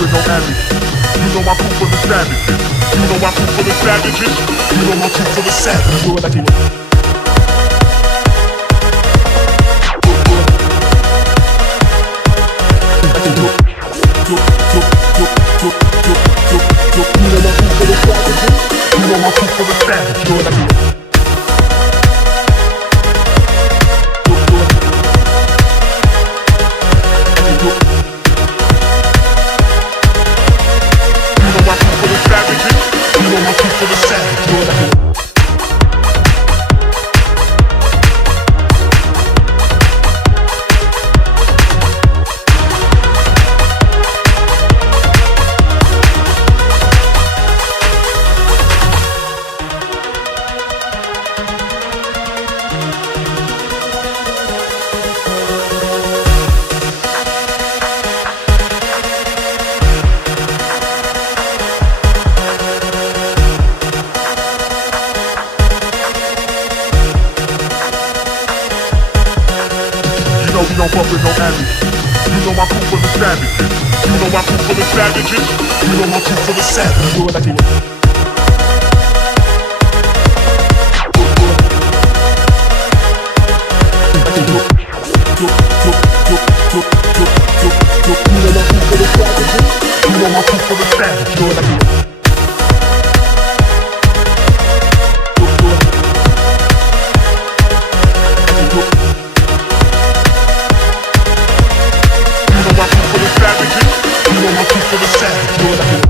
bumping no ambition. You know my crew full of savages. You know my crew full of savages. You know my crew full of savages. Do it like it. You know my crew full of savages. Do it like it. We don't bump with no ambition. You know my crew full of savages. You know my crew full of savages. You know my crew full of savages. Do it like it. You know my crew full of savages. Do it like it. You know my crew full of savages. You know my crew full of savages.